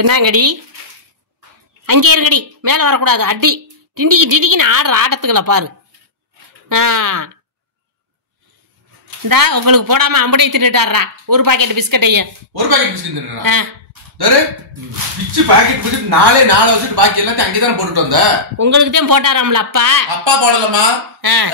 என்னங்கடி அங்கே இருங்கடி, மேலே வரக்கூடாது. அடி டிண்டிக்கு ஆடுற ஆட்டத்துக்களை பாரு. இந்தா உங்களுக்கு போடாம அம்படை தின்னுட்டாடுறா. ஒரு பாக்கெட் பிஸ்கட்டையும் ஒரு பாக்கெட் பிஸ்கட் தின்னுறா. பிச்சு பாக்கெட் பிடிச்சி 4 வச்சுட்டு பாக்கி எல்லாத்தையும் அங்கேதான் போட்டுட்டு வந்த. உங்களுக்கு தான் போட்டாராம்ல அப்பா. அப்பா போடலமா,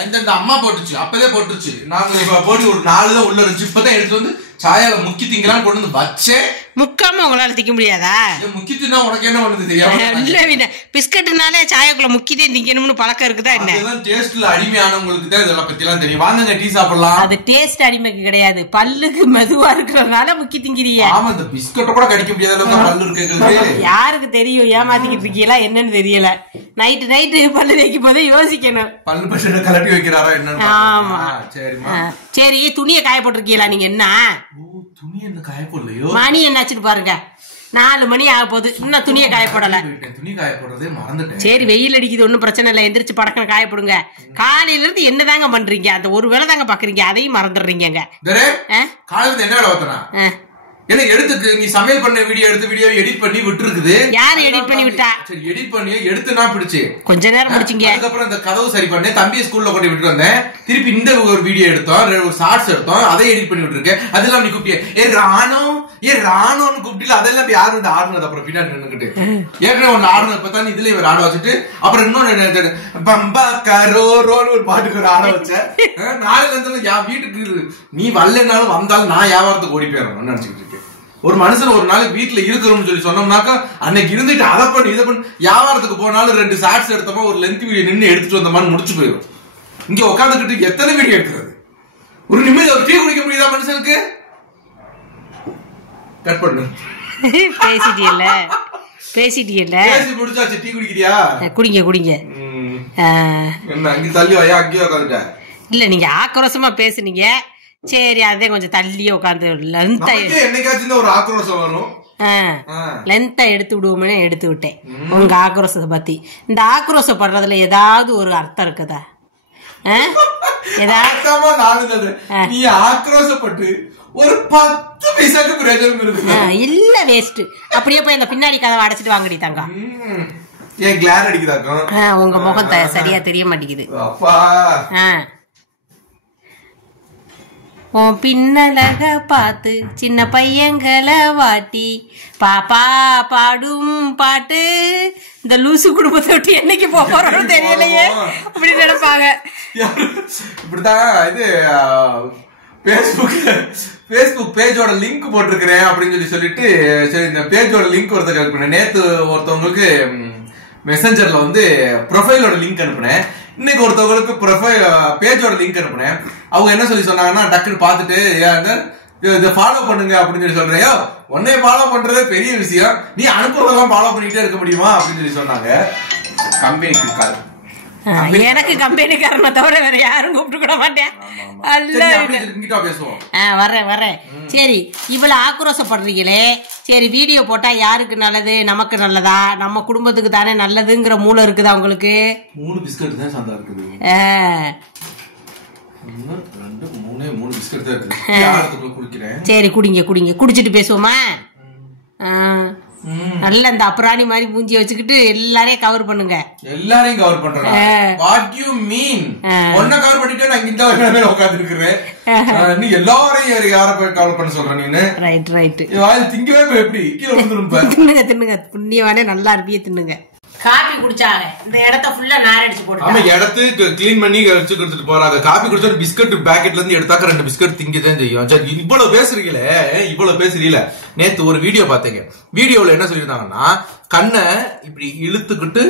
இந்த அம்மா போட்டுச்சு. அப்பதே போட்டுருச்சு. நாங்க போட்டு ஒரு 4 தான் உள்ள இருந்துச்சு. இப்பதான் எடுத்து வந்து சாயால முக்கி திங்கலாம் கொண்டு வந்து வச்சே. முக்காம உங்களால திங்க முடியாதா? முக்கி தின்னா உனக்கு என்ன பண்ணுது தெரியாம? பிஸ்கட்னாலே சாயாக்குள்ள முக்கிதே திங்கணும்னு பழக்கம் இருக்குதா என்ன? அதெல்லாம் டேஸ்ட்ல அடிமையானவங்களுக்கு தான் இதெல்லாம் பத்தி எல்லாம் தெரியும். வாங்க டீ சாப்பிடலாம். அது டேஸ்ட் அடிமைக்கு கிடையாது, பல்லுக்கு மெதுவா இருக்கிறதுனால முக்கி திங்கிறீங்க. ஆமா, இந்த பிஸ்கட்ட கூட கடிக்க முடியாத அளவுக்கு பல்லு இருக்கு. யாருக்கு தெரியும் ஏமாத்திக்கிட்டு இருக்கீங்களா என்னன்னு தெரியல. நைட்டு பல்லு வைக்கும் போதே யோசிக்கணும். பல்லு பசங்க கலட்டி வைக்கிறாரா என்னன்னு. ஆமா சரி, துணியை காய போட்டிருக்கீங்களா நீங்க? என்ன துணி என்ன காய போடலையோ? மணி என்னாச்சுன்னு பாருங்க, 4 மணி ஆக போகுது, இன்னும் துணியை காய போடல. துணி காய போடுறதே மறந்துட்டேன். சரி, வெயில் அடிக்குது, ஒன்னும் பிரச்சனை இல்லை, எந்திரிச்சு படக்கம் காய போடுங்க. காலையில இருந்து என்னதாங்க பண்றீங்க? அந்த ஒரு வேலை தாங்க பாக்குறீங்க, அதையும் மறந்துடுறீங்க. காலையில என்ன வேலை பார்த்தனா? என்ன எடுத்துக்கு நீ சமையல் பண்ண வீடியோ எடுத்து வீடியோ எடிட் பண்ணி விட்டு இருக்குது. யாரு எடிட் பண்ணி விட்டா? சரி, எடிட் பண்ணி எடுத்துனா பிடிச்சு கொஞ்ச நேரம் முடிச்சீங்க. அதுக்கப்புறம் இந்த கதவு சரி பண்ணி தம்பியை ஸ்கூல்ல கொண்டு விட்டு வந்தேன். திருப்பி இந்த ஒரு வீடியோ எடுத்தோம், ஒரு ஷார்ட்ஸ் எடுத்தோம், அதை எடிட் பண்ணி விட்டுருக்கேன். அதெல்லாம் நீ கூப்பிட்டிய ராணுன்னு கூப்பிட்டு அதெல்லாம் யாரு வந்து ஆடுனது? அப்புறம் பின்னாடி நின்னுக்கிட்டு ஏற்கனவே ஒன்னு ஆடுனது பார்த்தா இதுல இவர் ஆட வச்சுட்டு அப்புறம் இன்னொன்னு பம்பா கரோரோன்னு ஒரு பாட்டுக்கு ஒரு ஆட வச்சேன். நாளைல இருந்து என் வீட்டுக்கு நீ வரலனாலும் வந்தாலும் நான் வியாபாரத்துக்கு ஓடி போயிடணும் நினைச்சுக்கிட்டு இருக்கேன். ஒரு மனுஷன் ஒரு நாளைக்கு வீட்டுல இருக்கிறோம்னு சொல்லி சொன்னோம்னாக்கா அன்னைக்கு இருந்துட்டு அதை பண்ணி இதை பண்ணி வியாபாரத்துக்கு போனாலும் 2 ஷார்ட்ஸ் எடுத்தோமா ஒரு லென்த் வீடியோ நின்று எடுத்துட்டு வந்தோமான்னு முடிச்சு போயிடும். இங்க உட்காந்துக்கிட்டு எத்தனை வீடியோ எடுக்கிறது? ஒரு நிமிடம் ஒரு டீ குடிக்க முடியுதா மனுஷனுக்கு? கட் பண்ணு. பேசிட்டீல்ல பேசி முடிச்சாச்சு. டீ குடிக்கிறியா? குடிங்க. என்ன அங்க தள்ளி வாயா, அங்கேயே உட்காந்துட்ட? இல்ல, நீங்க ஆக்ரோஷமா பேசுனீங்க. சரி, அதே கொஞ்சம் தள்ளியே உட்காந்து லென்த்தா என்னைக்காச்சும் ஒரு ஆக்ரோஷம் வரும். லென்த்தா எடுத்து விடுவோம்னு எடுத்து விட்டேன் உங்க ஆக்ரோஷத்தை பத்தி. இந்த ஆக்ரோஷப்படுறதுல ஏதாவது ஒரு அர்த்தம் இருக்குதா? நீ ஆக்ரோஷப்பட்டு ஒரு 10 பைசாக்கு பிரயோஜனம் இருக்கு இல்ல, வேஸ்ட். அப்படியே போய் அந்த பின்னாடி கதவை அடைச்சிட்டு வாங்கடி தங்க. ஏன் கிளார் அடிக்குதாக்கும்? உங்க முகம் சரியா தெரிய மாட்டேங்குது. உன் பின்னலக பார்த்து சின்ன பையங்களை வாட்டி பாப்பா பாடும் பாட்டு இந்த லூசு குடும்பத்தை விட்டு என்னைக்கு போறோம்னு தெரியலையே அப்படி நினைப்பாங்க. இப்படிதான் இது பேஸ்புக் பேஜோட லிங்க் போட்டிருக்கிறேன் அப்படின்னு சொல்லிட்டு சரி, இந்த பேஜோட லிங்க் ஒருத்தர் அனுப்பினேன். நேத்து ஒருத்தவங்களுக்கு மெசஞ்சர்ல வந்து ப்ரொஃபைலோட லிங்க் அனுப்புனேன். இன்னைக்கு ஒருத்தவங்களுக்கு ப்ரொஃபைல் பேஜோட லிங்க் அனுப்புனேன். அவங்க என்ன சொல்லி சொன்னாங்கன்னா, டக்குன்னு பார்த்துட்டு இதை ஃபாலோ பண்ணுங்க அப்படின்னு சொல்லி சொல்றேன். உன்னை ஃபாலோ பண்றதே பெரிய விஷயம், நீ அனுப்புறதெல்லாம் ஃபாலோ பண்ணிட்டே இருக்க முடியுமா அப்படின்னு சொல்லி சொன்னாங்க. கம்பெனிக்கு இருக்காது, எனக்கு கம்பெனிக்காரனை தவிர வேற யாரும் கூப்பிட்டு கூட மாட்டேன். வரேன். சரி, இவ்வளவு ஆக்ரோஷப்படுறீங்களே, சரி வீடியோ போட்டா யாருக்கு நல்லது? நமக்கு நல்லதா? நம்ம குடும்பத்துக்கு தானே நல்லதுங்கிற மூளை இருக்குதா உங்களுக்கு? 3 பிஸ்கட் தான் சந்தா இருக்குது. 3 பிஸ்கட் தான் இருக்குது. சரி, குடிங்க. குடிச்சிட்டு பேசுவோமா? நல்ல இந்த அப்புறாணி மாதிரி மூஞ்சிய வச்சுக்கிட்டு எல்லாரையும் கவர் பண்ணுங்க. எல்லாரையும் கவர் பண்றேன். What you mean? ஒன்ன கவர் பண்ணிட்டே நான் இந்த மேல உட்கார்ந்து இருக்கிறேன். நீ எல்லாரையும் யார கவர் பண்ண சொல்ற நீ? ரைட். வாயில் திங்கவே எப்படி கீழே விழுந்துரும். தின்னுங்க. புண்ணியவானே நல்லா இருப்பியே, தின்னுங்க. காபி குடிச்சாங்க, இந்த இடத்த ஃபுல்லா நார் அடிச்சு போட்டு. ஆமா, இடத்து கிளீன் பண்ணி வச்சு கொடுத்துட்டு போறாங்க. காபி குடிச்சா பிஸ்கட் பாக்கெட்ல இருந்து எடுத்தாக்க 2 பிஸ்கட் திங்கதான் செய்யும். சரி, இவ்வளவு பேசுறீங்களே. நேத்து ஒரு வீடியோ பாத்தீங்க. வீடியோல என்ன சொல்லிருந்தாங்கன்னா, கண்ணை இப்படி இழுத்துக்கிட்டு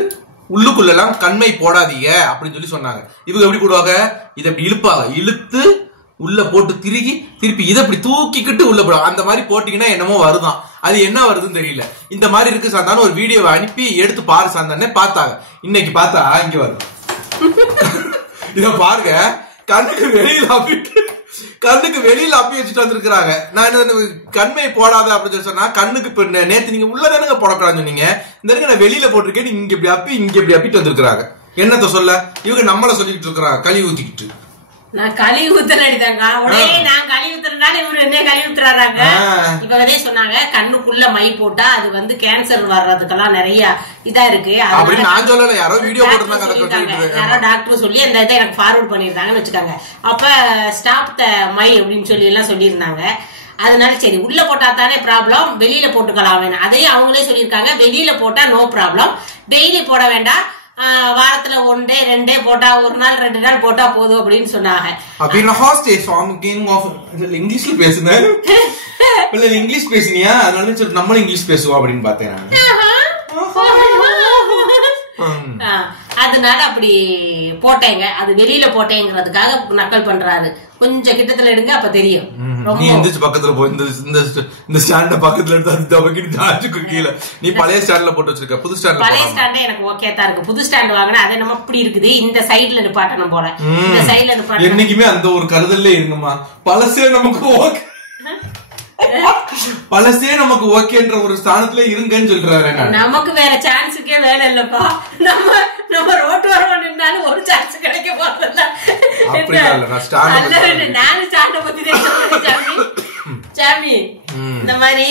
உள்ளுக்குள்ள எல்லாம் கண்மை போடாதீங்க அப்படின்னு சொல்லி சொன்னாங்க. இவங்க எப்படி போடுவாங்க? இதை இப்படி இழுப்பாங்க, இழுத்து உள்ள போட்டு திருப்பி இதை இப்படி தூக்கிக்கிட்டு உள்ள போடுவாங்க. அந்த மாதிரி போட்டீங்கன்னா என்னமோ வருதான். அது என்ன வருதுன்னு தெரியல. இந்த மாதிரி இருக்கு சாந்தான்னு ஒரு வீடியோவை அனுப்பி எடுத்து பாரு சாந்தானே பார்த்தாங்க. இன்னைக்கு பார்த்தா இங்க வருது. இத பாருங்க, கண்ணுக்கு வெளியில அப்பி வச்சுட்டு வந்திருக்கிறாங்க. நான் என்ன கண்மை போடாத அப்படின்னு சொன்னா, கண்ணுக்கு இப்ப நேத்து நீங்க உள்ளதானுங்க போடக்கூடாதுன்னு சொன்னீங்க. இந்த நான் வெளியில போட்டிருக்கேன், இங்க இப்படி அப்பிட்டு வந்திருக்கிறாங்க. என்னத்த சொல்ல? இவங்க நம்மள சொல்லிக்கிட்டு இருக்கிறாங்க, கழி ஊத்திக்கிட்டு. நான் கழுவி ஊத்தல அடித்தாங்க உடனே நான் கழுவி ஊத்துறதுனால இவரு என்ன கழுவி ஊத்துறாங்க. இப்ப அதே சொன்னாங்க கண்ணுக்குள்ள மை போட்டா அது வந்து கேன்சர் வர்றதுக்கெல்லாம் நிறைய இதா இருக்கு. யாரோ டாக்டர் சொல்லி அந்த இதை எனக்கு ஃபார்வர்ட் பண்ணிருந்தாங்கன்னு வச்சுக்காங்க. அப்ப ஸ்டாப் த மை அப்படின்னு சொல்லி எல்லாம் சொல்லியிருந்தாங்க. அதனால சரி உள்ள போட்டா தானே ப்ராப்ளம், வெளியில போட்டுக்கலாம். அதையும் அவங்களே சொல்லியிருக்காங்க, வெளியில போட்டா நோ ப்ராப்ளம், டெய்லி போட வேண்டாம், வாரத்துல 1 டே 2 டே போட்டா, 1 நாள் 2 நாள் போட்டா போதும் அப்படின்னு சொன்னாங்க. இங்கிலீஷ்ல பேசுனேன், இங்கிலீஷ் பேசுனியா அதனால நம்மளும் இங்கிலீஷ் பேசுவோம் அப்படின்னு பார்த்தேன். அதனால அப்படி போட்டேங்க. அது வெளியில போட்டேங்கிறதுக்காக நக்கல் பண்றாரு. கொஞ்சம் கிட்டத்துல எடுங்க அப்ப தெரியும். நீ எந்திரிச்சு பக்கத்துல போய் இந்த ஸ்டாண்ட பக்கத்துல எடுத்து கீழே நீ பழைய ஸ்டாண்ட்ல போட்டு வச்சிருக்க. புது ஸ்டாண்ட், பழைய ஸ்டாண்டே எனக்கு ஓகே தான் இருக்கு. புது ஸ்டாண்ட் வாங்கினா அது நம்ம இப்படி இருக்குது, இந்த சைடுல நிப்பாட்டணும் போல. இந்த சைடுல நிப்பாட்டணும். என்னைக்குமே அந்த ஒரு கருதல்ல இருங்கம்மா. பழசே நமக்கு ஓகே, பழசே நமக்கு ஓகேன்ற ஒரு ஸ்தானத்துல இருங்கன்னு சொல்றாரு. நமக்கு வேற சான்ஸுக்கே வேலை இல்லப்பா. நம்ம ரோட்டு வர நின்னாலும் ஒரு சான்ஸ் கிடைக்க போறதில்ல. நானும் ஸ்டாண்ட பத்தி சாமி இந்த மாதிரி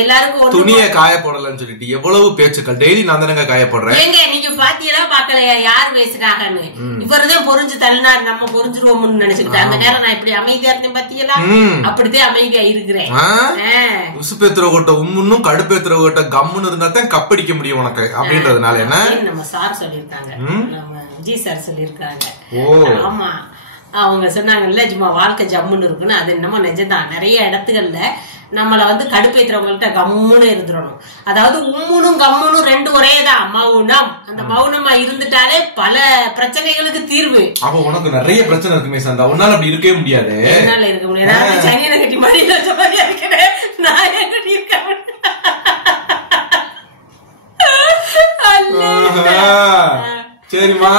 எல்லாருக்கும் துணியை காய போடலன்னு சொல்லிட்டு எவ்வளவு பேச்சுக்கள் டெய்லி நான் தானங்க காய போடுறேன். ஏங்க நீங்க பாத்தீங்களா பாக்கலையா யார் பேசுறாங்கன்னு? இவருதான் பொறிஞ்சு தள்ளினாரு, நம்ம பொறிஞ்சிருவோம்னு நினைச்சுக்கிட்டேன். அந்த நேரம் நான் இப்படி அமைதியா இருந்தேன் பாத்தீங்களா? அப்படித்தான் அமைதியா இருக்கிறேன். உசுப்பேத்துற கோட்டை உம்முன்னும் கடுப்பேத்துற கோட்டை கம்முன்னு இருந்தா தான் கப்படிக்க முடியும் உனக்கு அப்படின்றதுனால என்ன நம்ம சார் சொல்லிருக்காங்க, நம்ம ஜி சார் சொல்லிருக்காங்க. ஆமா அவங்க சொன்னாங்கல்ல சும்மா வாழ்க்கை ஜம்முன்னு இருக்குன்னு. அது என்னமோ நிஜம்தான். நிறைய இடத்துகள்ல நம்மள வந்து கடுப்பேத்துறவங்கள்ட்ட கம்முன்னு இருந்துடணும். அதாவது உம்முனும் கம்முனும் 2 ஒரே தான், மௌனம். அந்த மௌனமா இருந்துட்டாலே பல பிரச்சனைகளுக்கு தீர்வு. அப்ப உனக்கு நிறைய பிரச்சனை இருக்குமே சார், உன்னால அப்படி இருக்கவே முடியாது. என்னால இருக்க முடியாது. சனியனை கட்டி மடியில வச்ச மாதிரியா இருக்கிறேன் நான். கட்டி இருக்க சரிமா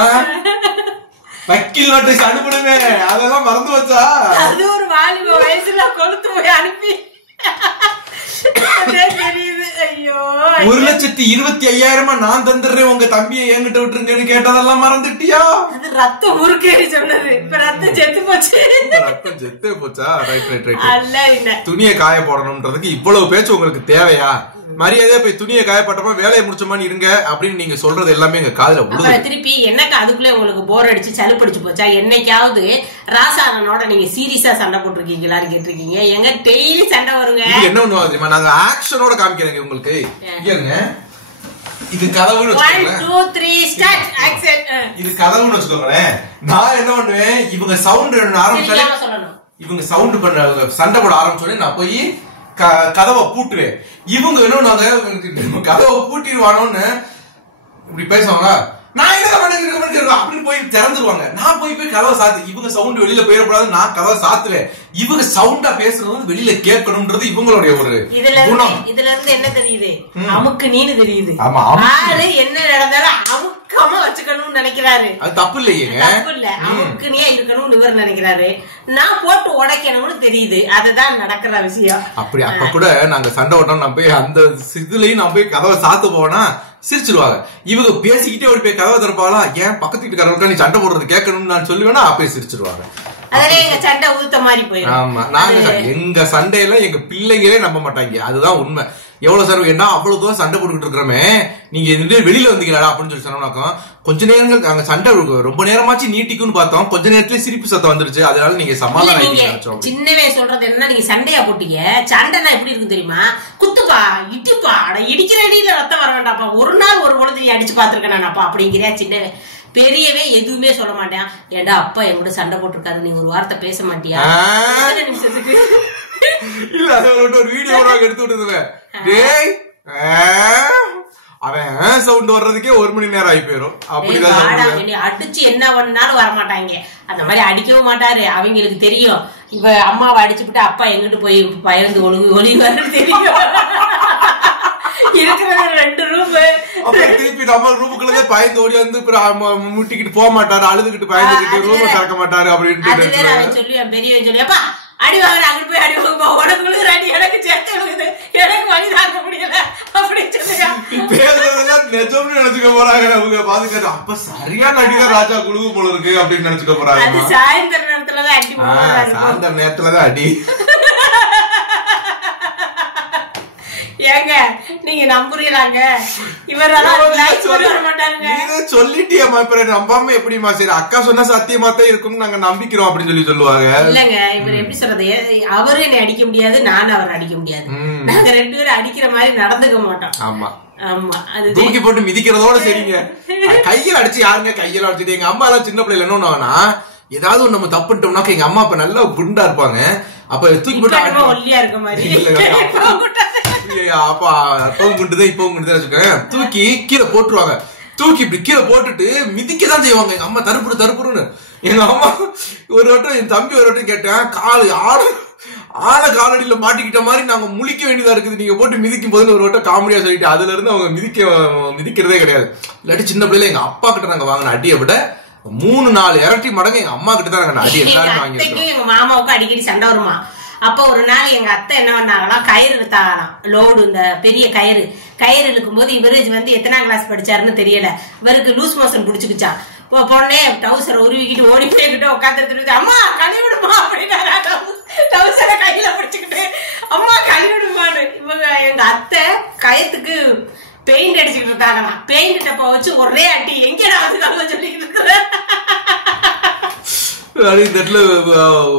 வக்கீல் நோட்டீஸ் அனுப்புடுங்க. அதெல்லாம் மறந்து வச்சா அது ஒரு வாலிப வயசுல கொளுத்து போய் அனுப்பி 1,25,000 நான் தந்துடுறேன், உங்க தம்பியை என்கிட்ட விட்டுருங்கன்னு கேட்டதெல்லாம் மறந்துட்டியா? அது ரத்தம் முறுக்கேறி சொன்னது. இப்ப ரத்தம் செத்து போச்சு. ரத்தம் செத்தே போச்சா? Right right right. துணியை காய போடணும்ன்றதுக்கு இவ்வளவு பேச்சு உங்களுக்கு தேவையா? மரியாதையா போய் துணியை காயப்பட்டமா வேலையை முடிச்சமான்னு இருங்க அப்படின்னு நீங்க சொல்றது எல்லாமே எங்க காதுல விழுது. திருப்பி என்னக்கா அதுக்குள்ளே உங்களுக்கு போர் அடிச்சு சலுப்படிச்சு போச்சா? என்னைக்காவது ராசானோட நீங்க சீரியஸா சண்டை போட்டிருக்கீங்களான்னு கேட்டிருக்கீங்க. எங்க டெய்லி சண்டை வருங்க. என்ன ஒண்ணு தெரியுமா, நாங்க ஆக்ஷனோட காமிக்கிறேங்க உங்களுக்கு. இது கதவுன்னு வச்சுக்கோங்களேன். 1 2 3 ஸ்டார்ட் ஆக்சன். இது கதவுன்னு வச்சுக்கோங்களேன். நான் என்ன பண்ணுவேன், இவங்க சவுண்ட் ஆரம்பிச்சாலே இவங்க சவுண்ட் பண்ண சண்டை போட ஆரம்பிச்சோடனே நான் போய் கதவை பூட்டுவேன். இவங்க என்ன நாங்க கதவை பூட்டிடுவானோன்னு இப்படி பேசுவாங்க. நான் அப்படின்னு போய் திறந்துருவாங்க. நான் போய் கதவை சாத்து. இவங்க சவுண்ட் வெளியில போயிடக்கூடாது, நான் கதவை சாத்துவேன். இவங்க சவுண்டா பேசுறது வெளியில கேட்கணும்ன்றது இவங்களுடைய ஒரு குணம். இதுல இருந்து என்ன தெரியுது, அமுக்கு நீனு தெரியுது. ஆளு என்ன நடந்தாலும் அமுக்காம வச்சுக்கணும்னு நினைக்கிறாரு. அது தப்பு இல்லையே, தப்பு இல்ல. அமுக்குனியா இருக்கணும்னு இவர் நினைக்கிறாரு. நான் போட்டு உடைக்கணும்னு தெரியுது. அதுதான் நடக்கிற விஷயம். அப்படி அப்ப கூட நாங்க சண்டை ஓட்டோம். நான் போய் அந்த இதுலயும் நான் போய் கதவை சாத்து போனா சிரிச்சிருவாங்க. இவங்க பேசிக்கிட்டே ஓடி போய் கதவை திறப்பாங்களா, ஏன் பக்கத்து வீட்டுக்காரங்க நீ சண்டை போடுறது கேட்கணும்னு நான் சொல்லுவேன்னா அப்பயே சிரிச்சிருவாங்க. சண்டை ஊத்த மாதிரி போயிடும். ஆமா, நாங்க எங்க சண்டையில எங்க பிள்ளைங்களே நம்ப மாட்டாங்க. அதுதான் உண்மை. எவ்வளவு சார் என்ன அவ்வளவு தூரம் சண்டை போட்டுக்கிட்டு இருக்கிறோமே, நீங்க வெளியில வந்தீங்களா அப்படின்னு சொல்லி சொன்னாக்கும் கொஞ்ச நேரங்கள் அங்க சண்டை ரொம்ப நேரமாச்சு நீட்டிக்குன்னு பார்த்தோம். கொஞ்ச நேரத்துல சிரிப்பு சத்தம் வந்துருச்சு. அதனால நீங்க சமாதானம். சின்னவே சொல்றது என்ன, நீங்க சண்டையா போட்டீங்க. சண்டைனா எப்படி இருக்கு தெரியுமா, குத்துப்பா இடிப்பா, இடிக்கிற அடியில ரத்தம் வர வேண்டாப்பா, ஒரு நாள் ஒரு பொழுது நீ அடிச்சு பாத்துருக்கேன் நான்ப்பா அப்படிங்கிறியா சின்னவே. பெரியவே எதுவுமே சொல்ல மாட்டேன். ஏண்டா அப்பா என்கூட சண்டை போட்டிருக்காரு, நீ ஒரு வார்த்தை பேச மாட்டியா? நிமிஷத்துக்கு இல்ல ஒரு வீடியோ எடுத்து விட்டுருவேன். அவன் சவுண்ட் வர்றதுக்கே 1 மணி நேரம் ஆகி போயிடும். அப்படிதான் அடிச்சு என்ன பண்ணாலும் வரமாட்டாங்க. அந்த மாதிரி அடிக்கவும் மாட்டாரு. அவங்களுக்கு தெரியும் இவ அம்மாவை அடிச்சுட்டு அப்பா எங்கிட்டு போய் பயந்து ஒளிவாருன்னு தெரியும். இருக்கிறது 2 ரூம். திருப்பி நம்ம ரூமுக்குள்ளதே பயந்து ஓடி வந்து முட்டிக்கிட்டு போக மாட்டாரு, அழுதுகிட்டு பயந்துகிட்டு ரூம திறக்க மாட்டாரு அப்படின்னு சொல்லுவேன். பெரியவன் சொல்லியப்பா அடி வாங்க, அங்கிட்டு போய் அடி வாங்கப்பா, உனக்கு விழுகுற அடி எனக்கு சேர்த்து விழுகுது, எனக்கு வழி தாக்க முடியல அப்படின்னு சொல்லுங்க. பேசுறதெல்லாம் நிஜம்னு நினைச்சுக்க போறாங்க அவங்க பாத்துக்க. அப்ப சரியா நடிகர் ராஜா குழுவு போல இருக்கு அப்படின்னு நினைச்சுக்க போறாங்க. சாயந்தர நேரத்துலதான் அடி, சாயந்தர நேரத்துலதான் அடி. ஏங்க நீங்க நம்புறீங்களாங்க? சொல்லிட்டியம்மா, இப்ப நம்பாம எப்படிமா? சரி அக்கா சொன்னா சத்தியமா தான் இருக்கும், நாங்க நம்பிக்கிறோம் அப்படின்னு சொல்லுவாங்க. இல்லங்க, இவர் எப்படி சொல்றது, அவரு என்னை அடிக்க முடியாது, நானும் அவர் அடிக்க முடியாது. நாங்க 2 பேரும் அடிக்கிற மாதிரி நடந்துக்க மாட்டோம். ஆமா ஆமா, அது தூக்கி போட்டு மிதிக்கிறதோட சரிங்க. கையில அடிச்சு யாருங்க கையில அடிச்சுட்டு? எங்க அம்மா எல்லாம் சின்ன பிள்ளைல என்னன்னா, ஏதாவது ஒண்ணு நம்ம தப்புட்டோம்னா எங்க அம்மா அப்ப நல்லா குண்டா இருப்பாங்க, அப்ப தூக்கி போட்டு ஒல்லியா இருக்க மாதிரி அப்ப அப்பவும் குண்டுதான் இப்பவும் குண்டுதான் வச்சுக்கோங்க, தூக்கி கீழே போட்டுருவாங்க. தூக்கி இப்படி கீழே போட்டுட்டு மிதிக்கதான் செய்வாங்க எங்க அம்மா, தருப்புடு தருப்புடுன்னு. எங்க அம்மா ஒரு வட்டம், என் தம்பி ஒரு வட்டம் கேட்டேன், ஆள காலடியில மாட்டிக்கிட்ட மாதிரி நாங்க முழிக்க வேண்டியதா இருக்குது, நீங்க போட்டு மிதிக்கும் போது ஒரு வட்டம் காமெடியா சொல்லிட்டு அதுல இருந்து அவங்க மிதிக்கிறதே கிடையாது. இல்லாட்டி சின்ன பிள்ளைல எங்க அப்பா கிட்ட நாங்க வாங்கின அடியை விட 3-4 இரட்டி மடங்கு எங்க அம்மா கிட்ட தான் நாங்க அடி எல்லாரும் வாங்கிருக்கோம். எங்க மாமாவுக்கும் அடிக்கடி சண்டை வருமா. அப்ப ஒரு நாள் எங்க அத்தை என்ன பண்ணாங்கன்னா, கயிறு வித்தாங்களாம், லோடு, இந்த பெரிய கயிறு இழுக்கும் போது இவரு எத்தனாம் கிளாஸ் படிச்சாருன்னு தெரியல, இவருக்கு லூஸ் மோஷன் பிடிச்சுக்குச்சான். பொண்ணே டவுசரை உருவிக்கிட்டு ஓடி போய்கிட்டு உட்காந்துட்டு, அம்மா கழுவிடுமா அப்படின்னா, டவுசரை கையில பிடிச்சுக்கிட்டு அம்மா கழுவிடுமான்னு. இவங்க எங்க அத்தை கயத்துக்கு பெயிண்ட் அடிச்சுக்கிட்டு இருந்தாங்களாம். பெயிண்ட் டப்பா வச்சு ஒரே அடி, எங்கடா வந்து சொல்லிக்கிட்டு இருக்கிற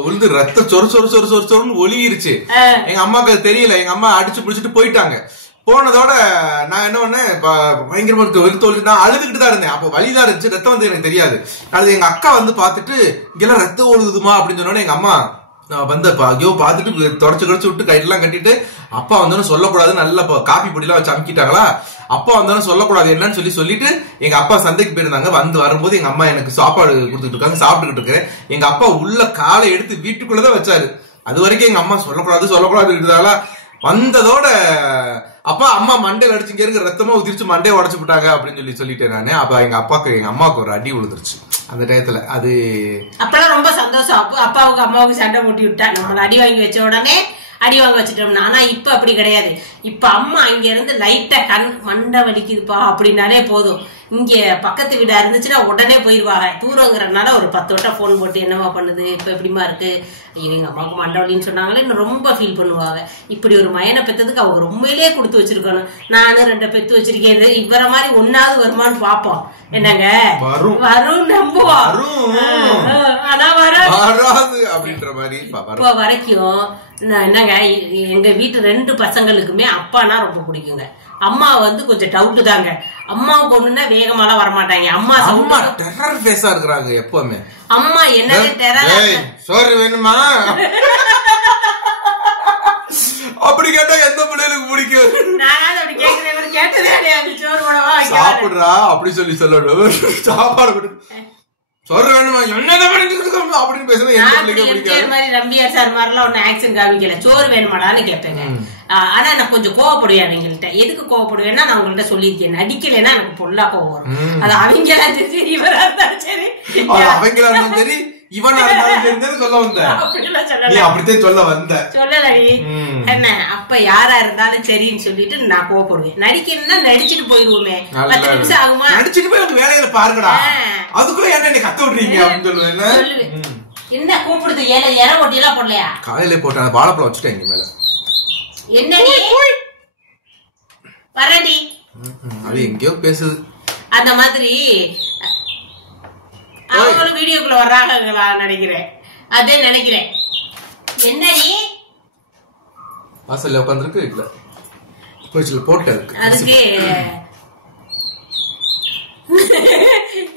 உளுந்து ரத்தம் சொரு சொரு சொரு சொரு சொருன்னு ஒளியிருச்சு. எங்க அம்மாக்கு அது தெரியல, எங்க அம்மா அடிச்சு பிடிச்சிட்டு போயிட்டாங்க. போனதோட நான் என்ன பண்ணேன், பயங்கரமா வெளுத்தோல், நான் அழுதுகிட்டு தான் இருந்தேன். அப்ப வலிதான் இருந்துச்சு, ரத்தம் வந்து எனக்கு தெரியாது. அது எங்க அக்கா வந்து பாத்துட்டு இங்கெல்லாம் ரத்தம் ஒழுகுதுமா அப்படின்னு சொன்னோன்னே எங்க அம்மா வந்து ஐயோ பாத்துட்டு தொடச்சு விட்டு கைட்டெல்லாம் கட்டிட்டு, அப்பா வந்தோன்னு சொல்லக்கூடாது, நல்ல காப்பி பொடியெல்லாம் வச்சு அமுக்கிட்டாங்களா, அப்பா வந்தோன்னு சொல்லக்கூடாது என்னன்னு சொல்லிட்டு எங்க அப்பா சந்தைக்கு போயிருந்தாங்க. வரும்போது எங்க அம்மா எனக்கு சாப்பாடு கொடுத்துட்டு இருக்காங்க, சாப்பிட்டுக்கிட்டு இருக்கேன். எங்க அப்பா உள்ள காலை எடுத்து வீட்டுக்குள்ளதான் வச்சாரு. அது வரைக்கும் எங்க அம்மா சொல்லக்கூடாது வந்ததோட அப்பா அம்மா மண்டையில அடிச்சு இங்க இருக்க ரத்தமா உதிர்ச்சு மண்டையை உடச்சு விட்டாங்க அப்படின்னு சொல்லிட்டேன் நானு. அப்ப எங்க அம்மாவுக்கு ஒரு அடி விழுந்துருச்சு அந்த டயத்துல. அது அப்பெல்லாம் ரொம்ப சந்தோஷம். அப்பாவுக்கு அம்மாவுக்கு சண்டை மூட்டி விட்டா, நம்மள அடி வாங்கி வச்ச உடனே அடி வாங்க வச்சுட்டோம்னா. ஆனா இப்ப அப்படி கிடையாது. இப்ப அம்மா இங்க இருந்து லைட்டா மண்டை வலிக்குதுப்பா அப்படின்னாலே போதும், இங்க பக்கத்து வீடா இருந்துச்சுன்னா உடனே போயிருவாங்க. தூரங்கிறதுனால ஒரு 10 வட்டம் போன் போட்டு என்னவா பண்ணுது, இப்ப எப்படிமா இருக்கு, ஐயோ எங்க அம்மாவுக்கு மண்டை வலின்னு சொன்னாங்களே, ரொம்ப ஃபீல் பண்ணுவாங்க. இப்படி ஒரு மயனை பெற்றதுக்கு அவங்க ரொம்பவே கொடுத்து வச்சிருக்கணும். நானும் 2 பெத்து வச்சிருக்கேன், இவர மாதிரி ஒன்னாவது வருமானு பாப்போம். என்னங்க வரும் நம்புவோம், ஆனா வராது அப்படின்ற மாதிரி. இப்போ வரைக்கும் என்னங்க, எங்க வீட்டு 2 பசங்களுக்குமே அப்பானா ரொம்ப பிடிக்குங்க. அம்மா கொஞ்சம் டவுட் தாங்க. அம்மாவுக்கு ஒண்ணுன்னா வேகமாலாம் வரமாட்டாங்க. அம்மா டெரர் ஃபேஸா இருக்கிறாங்க எப்பவுமே. அம்மா என்னது டெரர், சோறு வேணுமா அப்படி கேட்டா எந்த பிள்ளைகளுக்கு பிடிக்கும்? நான் அப்படி கேட்கிறேன், கேட்டதே கிடையாது. சோறு போடவா சாப்பிடுறா அப்படி சொல்லணும், சாப்பாடு சோறு வேணுமா அப்படின்னு பேசுறது ரம்பியார் சார் மாதிரிலாம் ஒண்ணு ஆக்சன் காமிக்கல. சோறு வேணுமாடான்னு கேட்பேங்க. ஆனா நான் கொஞ்சம் கோவப்படுவேன் அவங்கள்ட்ட. எதுக்கு கோவப்படுவேன்னா, நான் உங்கள்கிட்ட சொல்லியிருக்கேன், நடிக்கலைன்னா எனக்கு பொல்லா கோவம் வரும். அது அவங்களா சரி, இவரா இருந்தாலும் சரி, அவங்களா இருந்தாலும் சரி, இவனா இருந்தாலும் சொல்ல வந்த அப்படித்தான் சொல்ல வந்த சொல்லலடி என்ன. அப்ப யாரா இருந்தாலும் சரின்னு சொல்லிட்டு நான் கோவப்படுவேன். நடிக்கணும்னா நடிச்சுட்டு போயிருவோமே, 10 நிமிஷம் ஆகுமா, நடிச்சுட்டு போய் உங்க வேலையில பாருங்கடா, அதுக்குள்ள என்ன கத்த விடுறீங்க அப்படின்னு சொல்லுவேன். என்ன கூப்பிடுது, இற ஒட்டியெல்லாம் போடலையா? காலையில போட்டேன், வாழைப்பழம் வச்சுட்டேன் இங்க மேல. என்னடி வரடி, அது எங்கேயோ பேசுது. அந்த மாதிரி அவங்களும் வீடியோக்குள்ள வர்றாங்களா நினைக்கிறேன், அதே நினைக்கிறேன். என்னடி வாசல்ல உட்காந்துருக்கு, இல்ல போயிடுச்சு போட்டு அதுக்கு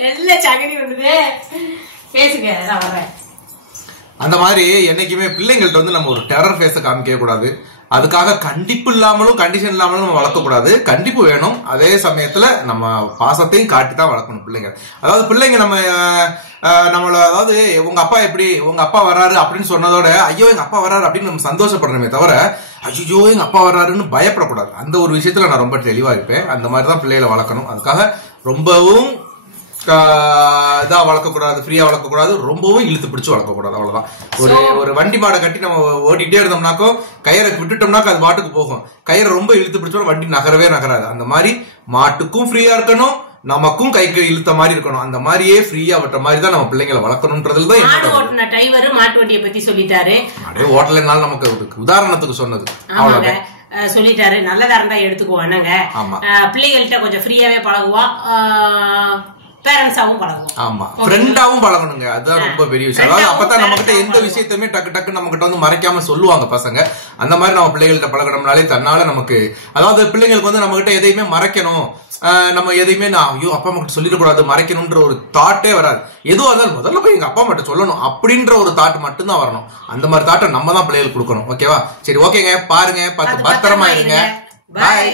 எல்லாம் சகடி வந்துது. பேசுங்க, நான் வர்றேன். அந்த மாதிரி என்னைக்குமே பிள்ளைங்கள்ட்ட நம்ம ஒரு டெரர் ஃபேஸ காமிக்க கூடாது. அதுக்காக கண்டிப்பு இல்லாமலும் கண்டிஷன் இல்லாமலும் நம்ம வளர்க்கக்கூடாது. கண்டிப்பு வேணும், அதே சமயத்துல நம்ம பாசத்தையும் காட்டி தான் வளர்க்கணும் பிள்ளைங்க. அதாவது பிள்ளைங்க நம்மள அதாவது உங்க அப்பா எப்படி, உங்க அப்பா வர்றாரு அப்படின்னு சொன்னதோட ஐயோ எங்க அப்பா வர்றாரு அப்படின்னு நம்ம சந்தோஷப்படுறோமே தவிர ஐயோ எங்க அப்பா வர்றாருன்னு பயப்படக்கூடாது. அந்த ஒரு விஷயத்துல நான் ரொம்ப தெளிவா இருப்பேன். அந்த மாதிரிதான் பிள்ளைகளை வளர்க்கணும். அதுக்காக ரொம்பவும் இதா வளர்க்கக்கூடாது, ஃப்ரீயா வளர்க்கக்கூடாது, ரொம்பவும் இழுத்து பிடிச்சு வளர்க்கக்கூடாது. அவ்வளவுதான். ஒரு வண்டி மாடை கட்டி நம்ம ஓட்டிட்டே இருந்தோம்னாக்கோ கயிறை விட்டுட்டோம்னாக்கோ அது பாட்டுக்கு போகும். கயிறை ரொம்ப இழுத்து பிடிச்சோம் வண்டி நகரவே நகராது. அந்த மாதிரி மாட்டுக்கும் ஃப்ரீயா இருக்கணும், நமக்கும் கைக்கு இழுத்த மாதிரி இருக்கணும். அந்த மாதிரியே ஃப்ரீயா விட்ட மாதிரி தான் நம்ம பிள்ளைங்களை வளர்க்கணும்ன்றதுதான். மாடு ஓட்டுன டிரைவர் மாட்டு வண்டியை பத்தி சொல்லிட்டாரு. அப்படியே ஓட்டலனாலும் நமக்கு உதாரணத்துக்கு சொன்னது அவ்வளவுதான் சொல்லிட்டாரு. நல்லதா இருந்தா எடுத்துக்குவானுங்க. பிள்ளைகள்கிட்ட கொஞ்சம் ஃப்ரீயாவே பழகுவா, பேரண்ட்ஸாவும் பழகுவோம். ஆமா, ஃப்ரெண்டாவும் பழகணுங்க. அதுதான் ரொம்ப பெரிய விஷயம். அதாவது அப்பதான் நம்ம கிட்ட எந்த விஷயத்தையுமே டக்கு டக்கு நம்ம கிட்ட வந்து மறைக்காம சொல்லுவாங்க பசங்க. அந்த மாதிரி நம்ம பிள்ளைகள்கிட்ட பழகணும்னாலே தன்னால நமக்கு, அதாவது பிள்ளைங்களுக்கு வந்து நம்ம கிட்ட எதையுமே மறைக்கணும், நம்ம எதையுமே ஐயோ அப்பா அம்மா கிட்ட சொல்லிடக்கூடாது, மறைக்கணும்ன்ற ஒரு தாட்டே வராது. எதுவா இருந்தாலும் முதல்ல போய் எங்க அப்பா அம்மா சொல்லணும் அப்படின்ற ஒரு தாட் மட்டும்தான் வரணும். அந்த மாதிரி தாட்டை நம்ம தான் பிள்ளைகளுக்கு கொடுக்கணும். ஓகேவா? சரி, ஓகேங்க. பாருங்க, பத்திரமா இருங்க. பாய்.